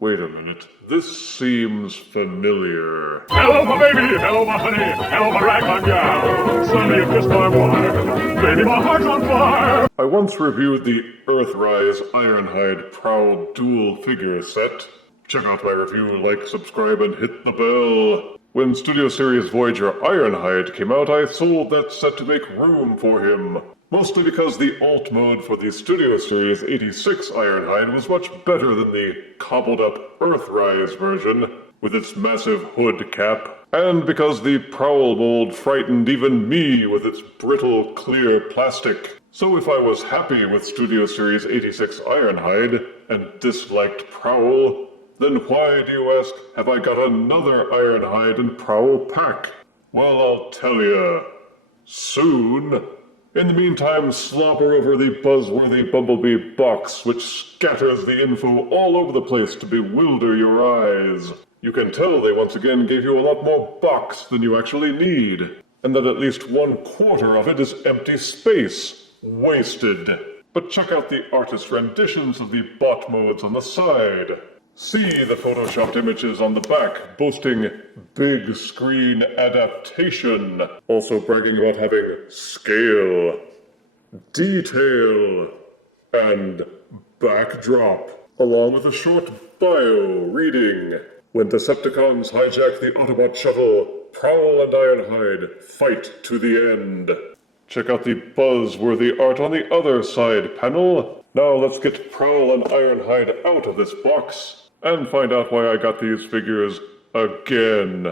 Wait a minute. This seems familiar. Hello, my baby! Hello, my honey! Hello, my ragtime gal! Sonny, you kissed my wife! Baby, my heart's on fire! I once reviewed the Earthrise Ironhide Prowl dual figure set. Check out my review, like, subscribe, and hit the bell. When Studio Series Voyager Ironhide came out, I sold that set to make room for him. Mostly because the alt mode for the Studio Series 86 Ironhide was much better than the cobbled-up Earthrise version, with its massive hood cap, and because the Prowl mold frightened even me with its brittle, clear plastic. So if I was happy with Studio Series 86 Ironhide and disliked Prowl, then why, do you ask, have I got another Ironhide and Prowl pack? Well, I'll tell ya. Soon. In the meantime, slobber over the Buzzworthy Bumblebee box, which scatters the info all over the place to bewilder your eyes. You can tell they once again gave you a lot more box than you actually need, and that at least 1/4 of it is empty space. Wasted. But check out the artist renditions of the bot modes on the side. See the photoshopped images on the back, boasting big screen adaptation, also bragging about having scale, detail, and backdrop, along with a short bio reading. When Decepticons hijack the Autobot shuttle, Prowl and Ironhide fight to the end. Check out the Buzzworthy art on the other side panel. Now let's get Prowl and Ironhide out of this box and find out why I got these figures again.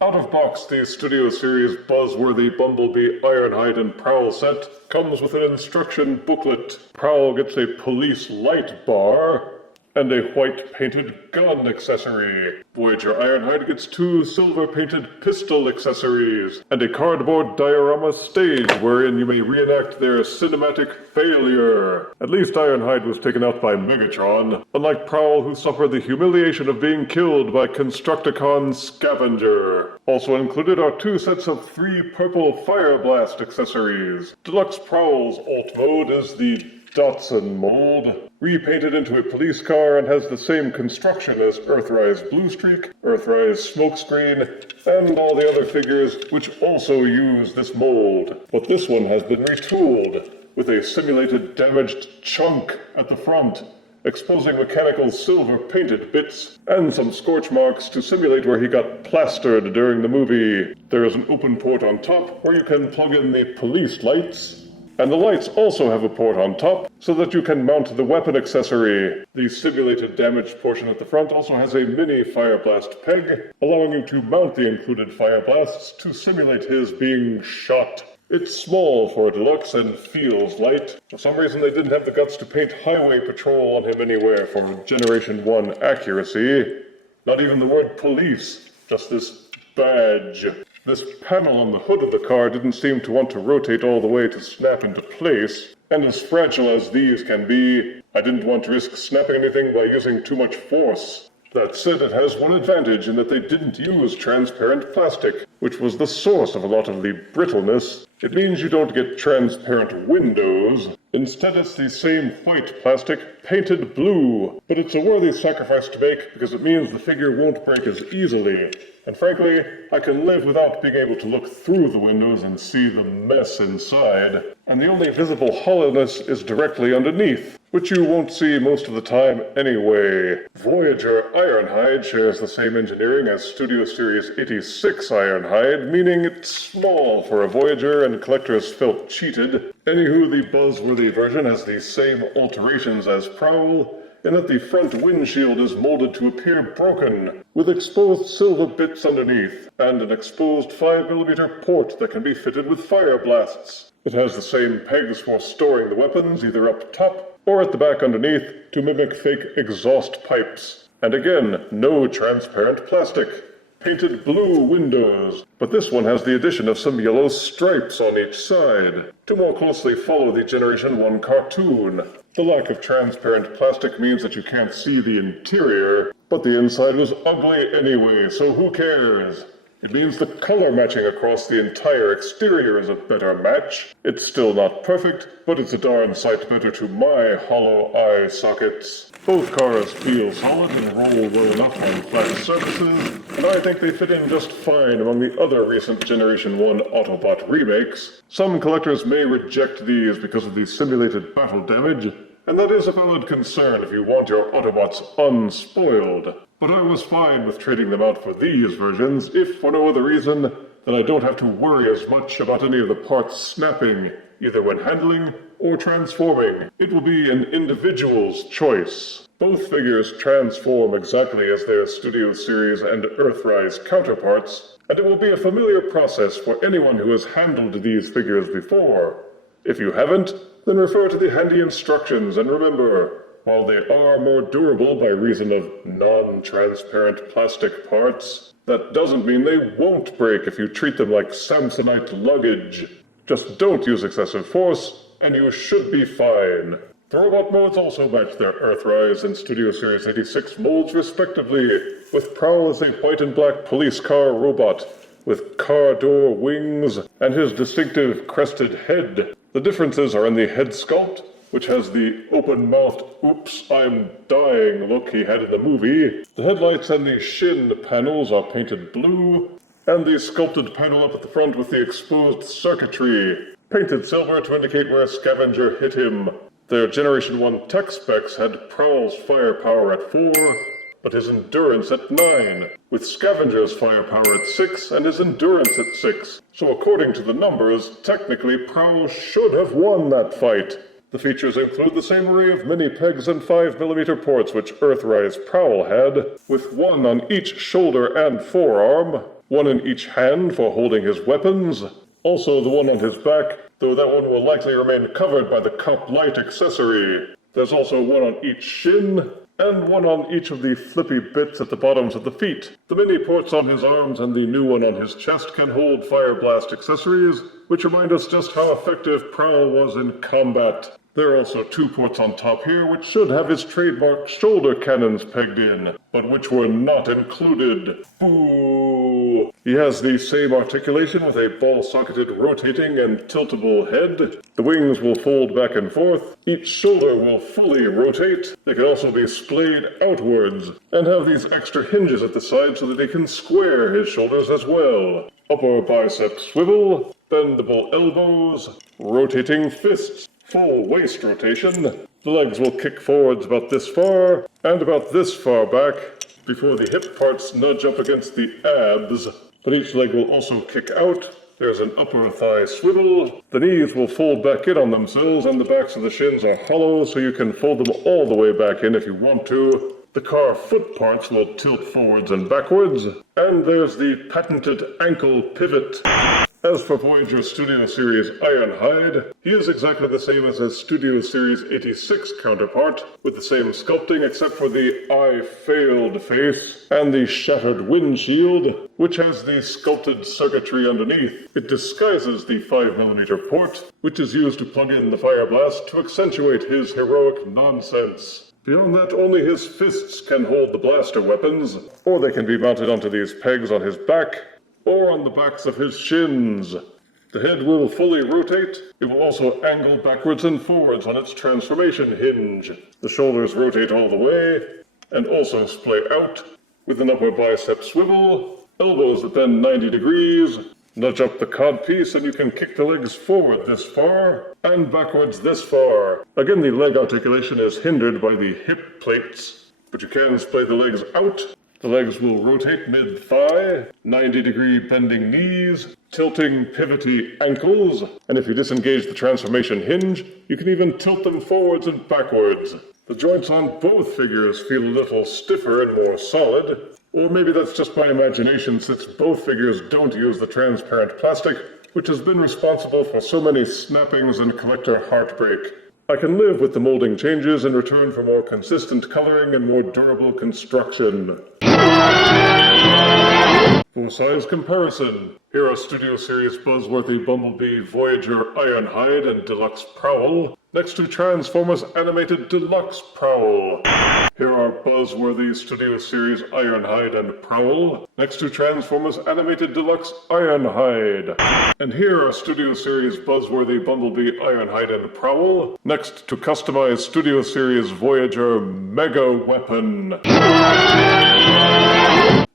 Out of box, the Studio Series Buzzworthy Bumblebee Ironhide and Prowl set comes with an instruction booklet. Prowl gets a police light bar and a white painted gun accessory. Voyager Ironhide gets 2 silver painted pistol accessories and a cardboard diorama stage wherein you may reenact their cinematic failure. At least Ironhide was taken out by Megatron, unlike Prowl, who suffered the humiliation of being killed by Constructicon Scavenger. Also included are 2 sets of 3 purple Fire Blast accessories. Deluxe Prowl's alt mode is the Datsun mold, repainted into a police car and has the same construction as Earthrise Bluestreak, Earthrise Smokescreen, and all the other figures which also use this mold. But this one has been retooled, with a simulated damaged chunk at the front, exposing mechanical silver painted bits, and some scorch marks to simulate where he got plastered during the movie. There is an open port on top where you can plug in the police lights, and the lights also have a port on top, so that you can mount the weapon accessory. The simulated damaged portion at the front also has a mini Fire Blast peg, allowing you to mount the included Fire Blasts to simulate his being shot. It's small for a Deluxe and feels light. For some reason they didn't have the guts to paint Highway Patrol on him anywhere for Generation 1 accuracy. Not even the word police, just this badge. This panel on the hood of the car didn't seem to want to rotate all the way to snap into place, and as fragile as these can be, I didn't want to risk snapping anything by using too much force. That said, it has one advantage in that they didn't use transparent plastic, which was the source of a lot of the brittleness. It means you don't get transparent windows. Instead, it's the same white plastic painted blue, but it's a worthy sacrifice to make because it means the figure won't break as easily. And frankly, I can live without being able to look through the windows and see the mess inside. And the only visible hollowness is directly underneath, which you won't see most of the time anyway. Voyager Ironhide shares the same engineering as Studio Series 86 Ironhide, meaning it's small for a Voyager and collectors felt cheated. Anywho, the Buzzworthy version has the same alterations as Prowl, in that the front windshield is molded to appear broken, with exposed silver bits underneath, and an exposed 5mm port that can be fitted with fire blasts. It has the same pegs for storing the weapons, either up top or at the back underneath, to mimic fake exhaust pipes. And again, no transparent plastic. Painted blue windows, but this one has the addition of some yellow stripes on each side, to more closely follow the Generation 1 cartoon. The lack of transparent plastic means that you can't see the interior, but the inside was ugly anyway, so who cares? It means the color matching across the entire exterior is a better match. It's still not perfect, but it's a darn sight better to my hollow eye sockets. Both cars feel solid and roll well enough on flat surfaces, and I think they fit in just fine among the other recent Generation 1 Autobot remakes. Some collectors may reject these because of the simulated battle damage, and that is a valid concern if you want your Autobots unspoiled. But I was fine with trading them out for these versions, if for no other reason than I don't have to worry as much about any of the parts snapping, either when handling or transforming. It will be an individual's choice. Both figures transform exactly as their Studio Series and Earthrise counterparts, and it will be a familiar process for anyone who has handled these figures before. If you haven't, then refer to the handy instructions, and remember, while they are more durable by reason of non-transparent plastic parts, that doesn't mean they won't break if you treat them like Samsonite luggage. Just don't use excessive force, and you should be fine. The robot modes also match their Earthrise and Studio Series 86 molds respectively, with Prowl as a white and black police car robot, with car door wings and his distinctive crested head. The differences are in the head sculpt, which has the open-mouthed, oops, I'm dying look he had in the movie. The headlights and the shin panels are painted blue, and the sculpted panel up at the front with the exposed circuitry, painted silver to indicate where Scavenger hit him. Their Generation 1 tech specs had Prowl's firepower at 4, but his endurance at 9, with Scavenger's firepower at 6 and his endurance at 6. So according to the numbers, technically Prowl should have won that fight. The features include the same array of mini-pegs and 5mm ports which Earthrise Prowl had, with one on each shoulder and forearm, one in each hand for holding his weapons, also the one on his back, though that one will likely remain covered by the cop light accessory. There's also one on each shin, and one on each of the flippy bits at the bottoms of the feet. The mini ports on his arms and the new one on his chest can hold fire blast accessories, which remind us just how effective Prowl was in combat. There are also 2 ports on top here, which should have his trademark shoulder cannons pegged in, but which were not included. Boo! He has the same articulation with a ball-socketed rotating and tiltable head. The wings will fold back and forth. Each shoulder will fully rotate. They can also be splayed outwards, and have these extra hinges at the side so that he can square his shoulders as well. Upper bicep swivel, bendable elbows, rotating fists, full waist rotation. The legs will kick forwards about this far, and about this far back, before the hip parts nudge up against the abs, but each leg will also kick out. There's an upper thigh swivel. The knees will fold back in on themselves, and the backs of the shins are hollow, so you can fold them all the way back in if you want to. The car foot parts will tilt forwards and backwards, and there's the patented ankle pivot. As for Voyager Studio Series Ironhide, he is exactly the same as his Studio Series 86 counterpart, with the same sculpting except for the I failed face and the shattered windshield, which has the sculpted circuitry underneath. It disguises the 5mm port, which is used to plug in the fire blast to accentuate his heroic nonsense. Beyond that, only his fists can hold the blaster weapons, or they can be mounted onto these pegs on his back, or on the backs of his shins. The head will fully rotate. It will also angle backwards and forwards on its transformation hinge. The shoulders rotate all the way, and also splay out, with an upper bicep swivel, elbows that bend 90 degrees, nudge up the codpiece, and you can kick the legs forward this far, and backwards this far. Again, the leg articulation is hindered by the hip plates, but you can splay the legs out. The legs will rotate mid-thigh, 90-degree bending knees, tilting pivoty ankles, and if you disengage the transformation hinge, you can even tilt them forwards and backwards. The joints on both figures feel a little stiffer and more solid, or maybe that's just my imagination since both figures don't use the transparent plastic, which has been responsible for so many snappings and collector heartbreak. I can live with the molding changes in return for more consistent coloring and more durable construction. Full-size comparison. Here are Studio Series Buzzworthy Bumblebee, Voyager, Ironhide, and Deluxe Prowl, next to Transformers Animated Deluxe Prowl. Here are Buzzworthy Studio Series Ironhide and Prowl, next to Transformers Animated Deluxe Ironhide. And here are Studio Series Buzzworthy Bumblebee Ironhide and Prowl, next to customized Studio Series Voyager Mega Weapon.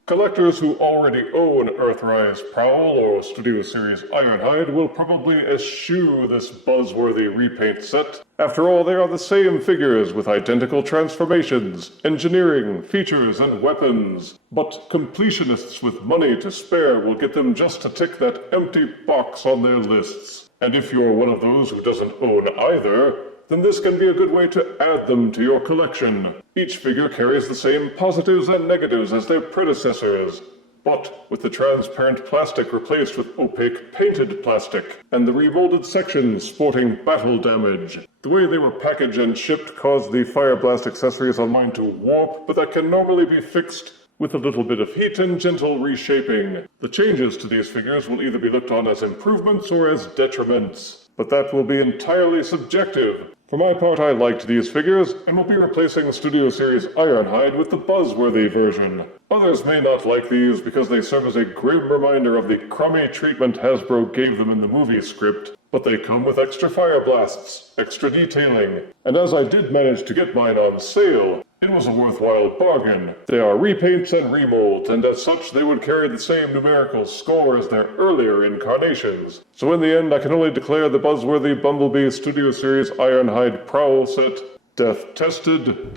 Collectors who already own Earthrise Prowl or Studio Series Ironhide will probably eschew this buzzworthy repaint set. After all, they are the same figures with identical transformations, engineering, features, and weapons. But completionists with money to spare will get them just to tick that empty box on their lists. And if you're one of those who doesn't own either, then this can be a good way to add them to your collection. Each figure carries the same positives and negatives as their predecessors, but with the transparent plastic replaced with opaque painted plastic, and the remolded sections sporting battle damage. The way they were packaged and shipped caused the Fire Blast accessories on mine to warp, but that can normally be fixed with a little bit of heat and gentle reshaping. The changes to these figures will either be looked on as improvements or as detriments, but that will be entirely subjective. For my part, I liked these figures, and will be replacing Studio Series Ironhide with the Buzzworthy version. Others may not like these because they serve as a grim reminder of the crummy treatment Hasbro gave them in the movie script, but they come with extra fire blasts, extra detailing, and as I did manage to get mine on sale, it was a worthwhile bargain. They are repaints and remolds, and as such they would carry the same numerical score as their earlier incarnations. So in the end, I can only declare the Buzzworthy Bumblebee Studio Series Ironhide Prowl set death-tested,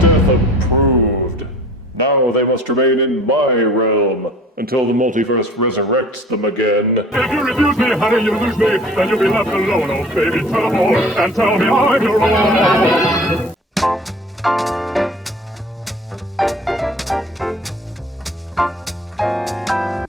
death-approved. Now they must remain in my realm, until the multiverse resurrects them again. If you refuse me, honey, you lose me. Then you'll be left alone, oh baby. Tell them all, and tell me I'm your own.